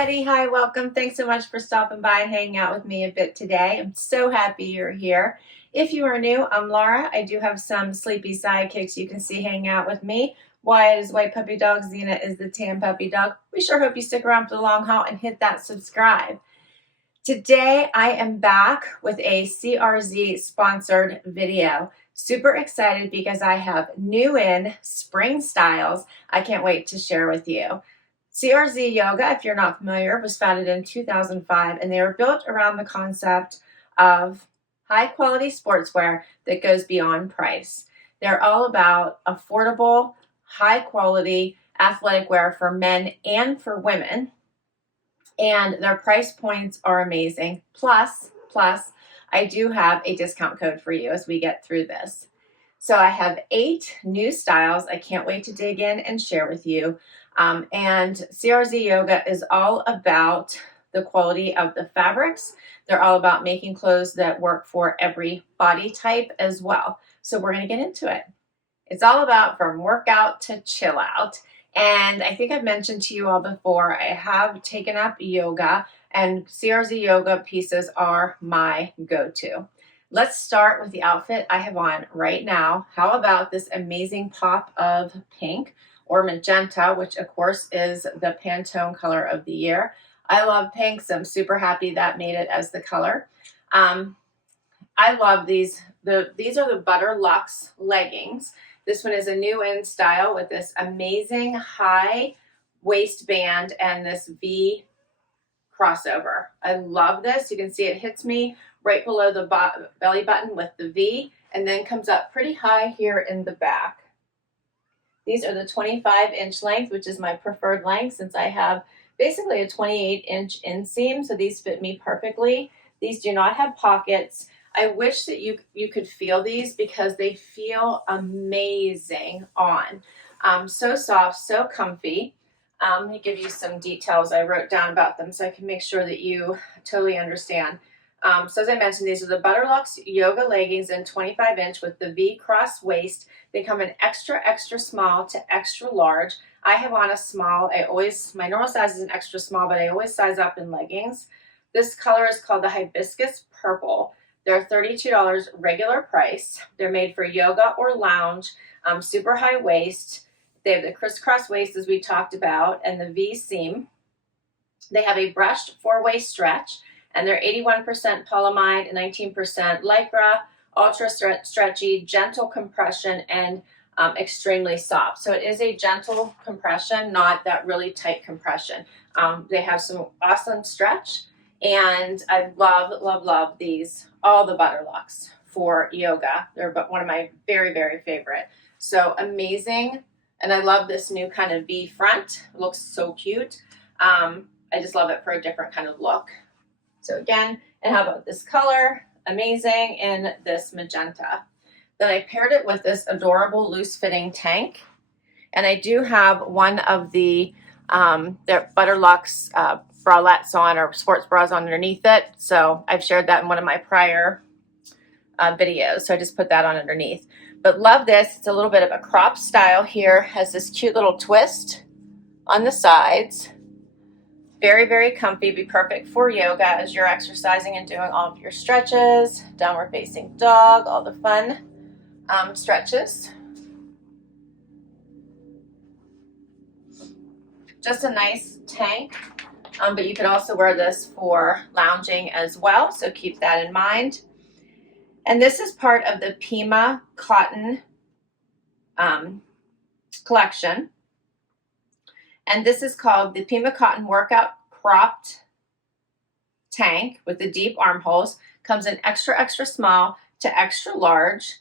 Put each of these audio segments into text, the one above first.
everybody. Hi, welcome. Thanks so much for stopping by and hanging out with me a bit today. I'm so happy you're here. If you are new, I'm Laura. I do have some sleepy sidekicks you can see hanging out with me. Wyatt is white puppy dog. Xena is the tan puppy dog. We sure hope you stick around for the long haul and hit that subscribe. Today, I am back with a CRZ sponsored video. Super excited because I have new in spring styles I can't wait to share with you. CRZ Yoga, if you're not familiar, was founded in 2005, and they were built around the concept of high-quality sportswear that goes beyond price. They're all about affordable, high-quality athletic wear for men and for women, and their price points are amazing. Plus, I do have a discount code for you as we get through this. So I have 8 new styles I can't wait to dig in and share with you. And CRZ Yoga is all about the quality of the fabrics. They're all about making clothes that work for every body type as well. So we're going to get into it. It's all about from workout to chill out. And I think I've mentioned to you all before, I have taken up yoga, and CRZ Yoga pieces are my go-to. Let's start with the outfit I have on right now. How about this amazing pop of pink or magenta, which of course is the Pantone color of the year. I love pink, so I'm super happy that made it as the color. I love these. These are the Butterluxe leggings. This one is a new in style with this amazing high waistband and this V crossover. I love this. You can see it hits me right below the belly button with the V, and then comes up pretty high here in the back. These are the 25-inch length, which is my preferred length since I have basically a 28-inch inseam, so these fit me perfectly. These do not have pockets. I wish that you could feel these because they feel amazing on. So soft, so comfy. Let me give you some details I wrote down about them so I can make sure that you totally understand. So as I mentioned, these are the Butterluxe Yoga leggings in 25-inch with the V cross waist. They come in extra, extra small to extra large. I have on a small. My normal size is an extra small, but I always size up in leggings. This color is called the Hibiscus Purple. They're $32 regular price. They're made for yoga or lounge, super high waist. They have the crisscross waist as we talked about and the V seam. They have a brushed 4-way stretch, and they're 81% polyamide, 19% lycra, ultra stretchy, gentle compression, and extremely soft. So it is a gentle compression, not that really tight compression. They have some awesome stretch, and I love these, all the Butterluxe for yoga. They're one of my very, very favorite. So amazing. And I love this new kind of V front. It looks so cute. I just love it for a different kind of look. So again, and how about this color? Amazing in this magenta. Then I paired it with this adorable loose fitting tank. And I do have one of their Butterluxe bralettes on, or sports bras underneath it. So I've shared that in one of my prior videos. So I just put that on underneath. But love this. It's a little bit of a crop style here. Has this cute little twist on the sides. Very, very comfy. Be perfect for yoga as you're exercising and doing all of your stretches. Downward facing dog, all the fun stretches. Just a nice tank, but you could also wear this for lounging as well, so keep that in mind. And this is part of the Pima cotton collection. And this is called the Pima Cotton Workout Cropped Tank with the deep armholes. Comes in extra, extra small to extra large.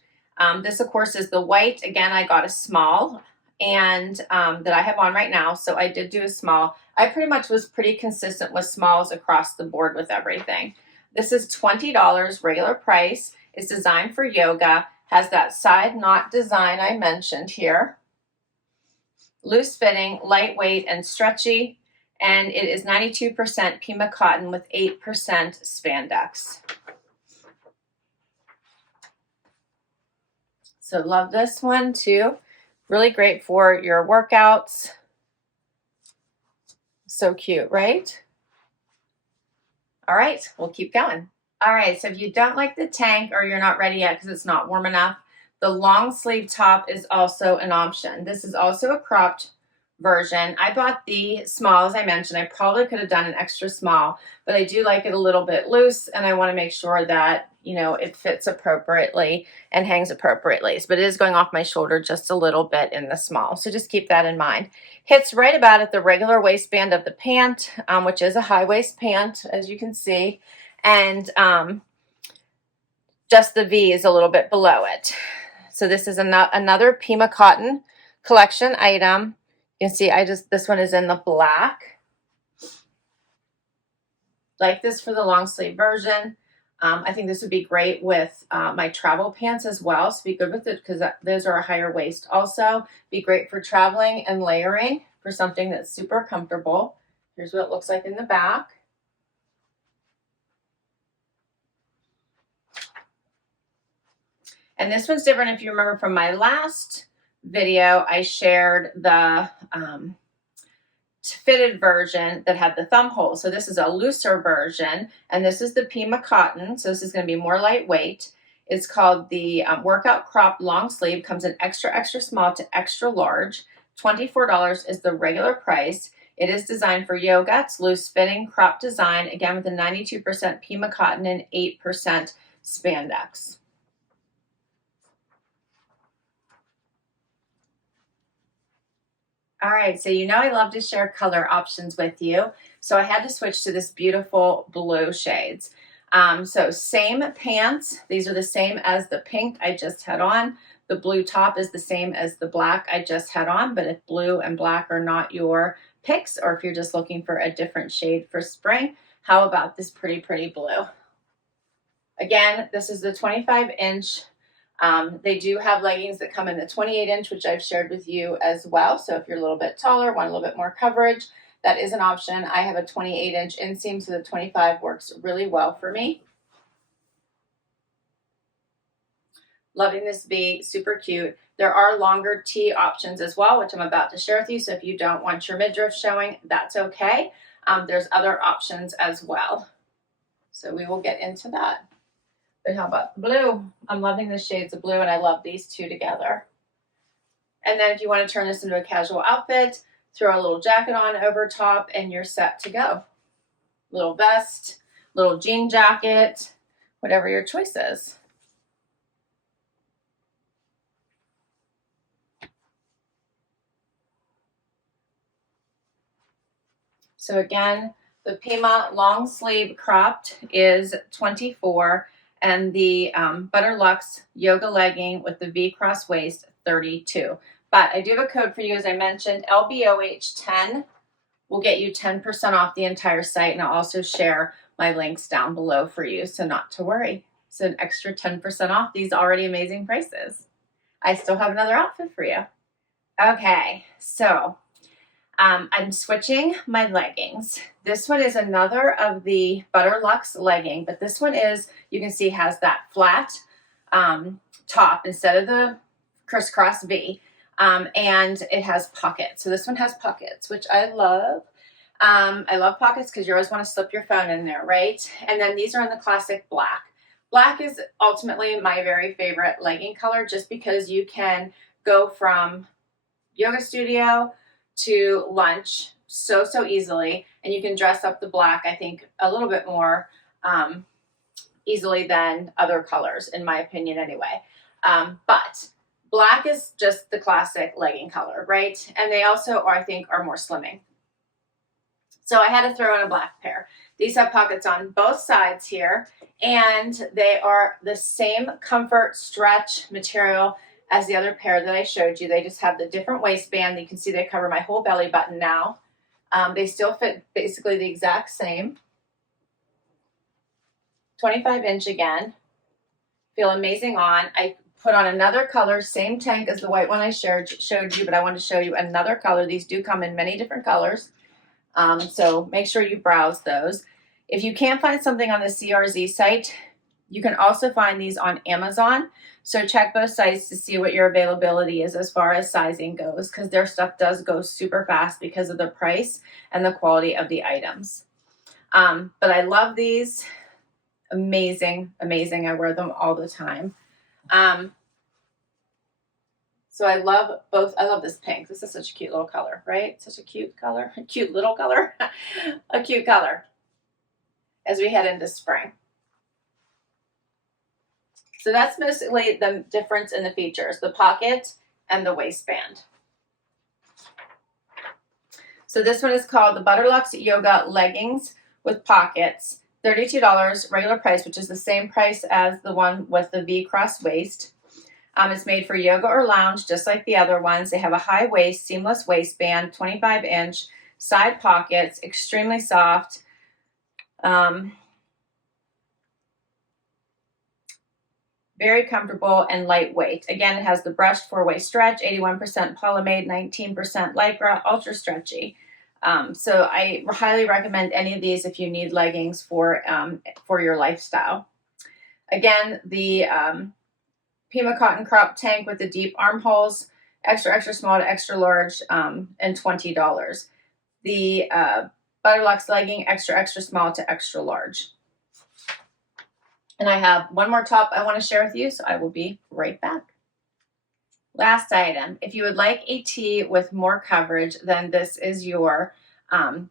This, of course, is the white. Again, I got a small, and that I have on right now. So I did do a small. I pretty much was pretty consistent with smalls across the board with everything. This is $20 regular price. It's designed for yoga. Has that side knot design I mentioned here. Loose fitting, lightweight, and stretchy. And it is 92% Pima cotton with 8% spandex. So love this one too. Really great for your workouts. So cute, right? All right, we'll keep going. All right, so if you don't like the tank or you're not ready yet because it's not warm enough, the long sleeve top is also an option. This is also a cropped version. I bought the small, as I mentioned. I probably could have done an extra small, but I do like it a little bit loose, and I want to make sure that, you know, it fits appropriately and hangs appropriately. But it is going off my shoulder just a little bit in the small, so just keep that in mind. Hits right about at the regular waistband of the pant, which is a high waist pant, as you can see, and just the V is a little bit below it. So this is another Pima cotton collection item. You can see this one is in the black. Like this for the long sleeve version. I think this would be great with my travel pants as well. So be good with it because those are a higher waist also. Be great for traveling and layering for something that's super comfortable. Here's what it looks like in the back. And this one's different. If you remember from my last video, I shared the fitted version that had the thumb hole. So this is a looser version, and this is the Pima cotton. So this is going to be more lightweight. It's called the workout crop long sleeve. Comes in extra, extra small to extra large. $24 is the regular price. It is designed for yoga. It's loose fitting, crop design, again with a 92% Pima cotton and 8% spandex. All right, so you know I love to share color options with you. So I had to switch to this beautiful blue shades. So same pants. These are the same as the pink I just had on. The blue top is the same as the black I just had on, but if blue and black are not your picks, or if you're just looking for a different shade for spring, how about this pretty, pretty blue? Again, this is the 25-inch. They do have leggings that come in the 28-inch, which I've shared with you as well. So if you're a little bit taller, want a little bit more coverage, that is an option. I have a 28-inch inseam, so the 25 works really well for me. Loving this V, super cute. There are longer tee options as well, which I'm about to share with you. So if you don't want your midriff showing, that's okay. There's other options as well. So we will get into that. But how about the blue? I'm loving the shades of blue, and I love these two together. And then if you want to turn this into a casual outfit, throw a little jacket on over top, and you're set to go. Little vest, little jean jacket, whatever your choice is. So again, the Pima long sleeve cropped is $24, and the Butterluxe yoga legging with the V cross waist, $32. But I do have a code for you, as I mentioned. LBOH10 will get you 10% off the entire site, and I'll also share my links down below for you, so not to worry. So an extra 10% off these already amazing prices. I still have another outfit for you. Okay, so I'm switching my leggings. This one is another of the Butterluxe legging, but this one is, you can see, has that flat top instead of the crisscross V, and it has pockets. So this one has pockets, which I love. I love pockets because you always want to slip your phone in there, right? And then these are in the classic black. Black is ultimately my very favorite legging color, just because you can go from yoga studio to lunch so easily, and you can dress up the black, I think, a little bit more easily than other colors, in my opinion anyway. But black is just the classic legging color, right? And they also, I think, are more slimming. So I had to throw in a black pair. These have pockets on both sides here, and they are the same comfort stretch material as the other pair that I showed you. They just have the different waistband. You can see they cover my whole belly button now. They still fit basically the exact same. 25-inch again. Feel amazing on. I put on another color, same tank as the white one I showed you, but I want to show you another color. These do come in many different colors. So make sure you browse those. If you can't find something on the CRZ site, you can also find these on Amazon. So check both sites to see what your availability is as far as sizing goes, because their stuff does go super fast because of the price and the quality of the items. But I love these. Amazing, amazing. I wear them all the time. So I love both. I love this pink. This is such a cute little color, right? Such a cute color, a cute little color, a cute color as we head into spring. So that's mostly the difference in the features, the pocket and the waistband. So this one is called the Butterluxe Yoga Leggings with pockets. $32 regular price, which is the same price as the one with the V cross waist. It's made for yoga or lounge, just like the other ones. They have a high waist, seamless waistband, 25-inch side pockets, extremely soft. Very comfortable and lightweight. Again, it has the brushed four-way stretch, 81% polyamide, 19% lycra, ultra stretchy. So I highly recommend any of these if you need leggings for your lifestyle. Again, the Pima cotton crop tank with the deep armholes, extra small to extra large, and $20. The Butterluxe legging, extra small to extra large. And I have one more top I want to share with you, so I will be right back. Last item, if you would like a tee with more coverage, then this is your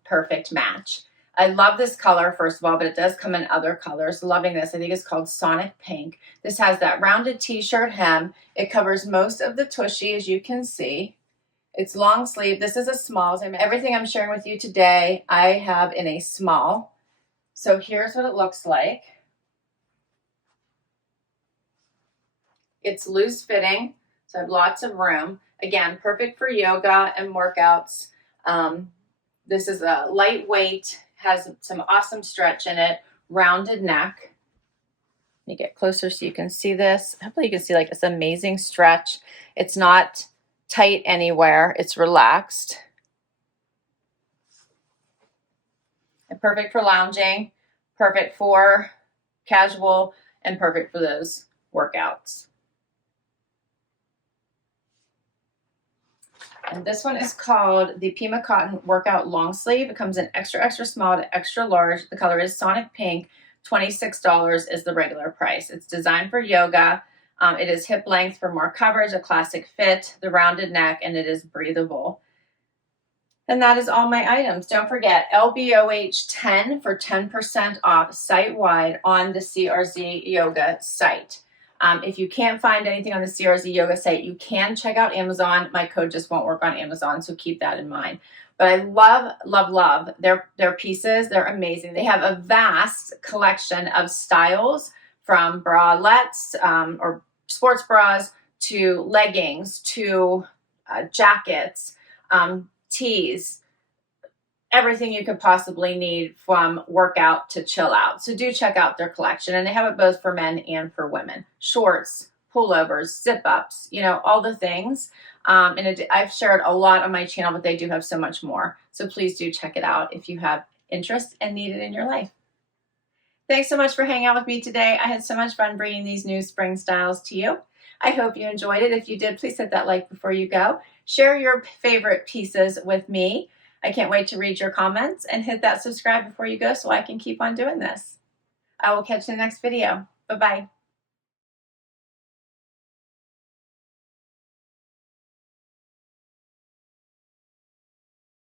perfect match. I love this color, first of all, but it does come in other colors. Loving this. I think it's called Sonic Pink. This has that rounded t-shirt hem. It covers most of the tushy, as you can see. It's long sleeve. This is a small. Everything I'm sharing with you today, I have in a small. So here's what it looks like. It's loose fitting, so I have lots of room. Again, perfect for yoga and workouts. This is a lightweight, has some awesome stretch in it, rounded neck. Let me get closer so you can see this. Hopefully you can see like this amazing stretch. It's not tight anywhere. It's relaxed. And perfect for lounging, perfect for casual, and perfect for those workouts. And this one is called the Pima Cotton Workout Long Sleeve. It comes in extra small to extra large. The color is Sonic Pink. $26 is the regular price. It's designed for yoga. It is hip length for more coverage, a classic fit, the rounded neck, and it is breathable. And that is all my items. Don't forget, LBOH10 for 10% off site-wide on the CRZ Yoga site. If you can't find anything on the CRZ Yoga site, you can check out Amazon. My code just won't work on Amazon, so keep that in mind. But I love their pieces. They're amazing. They have a vast collection of styles, from bralettes or sports bras to leggings to jackets, tees, everything you could possibly need from workout to chill out. So do check out their collection. And they have it both for men and for women. Shorts, pullovers, zip-ups, you know, all the things. And I've shared a lot on my channel, but they do have so much more. So please do check it out if you have interest and need it in your life. Thanks so much for hanging out with me today. I had so much fun bringing these new spring styles to you. I hope you enjoyed it. If you did, please hit that like before you go. Share your favorite pieces with me. I can't wait to read your comments, and hit that subscribe before you go so I can keep on doing this. I will catch you in the next video. Bye-bye.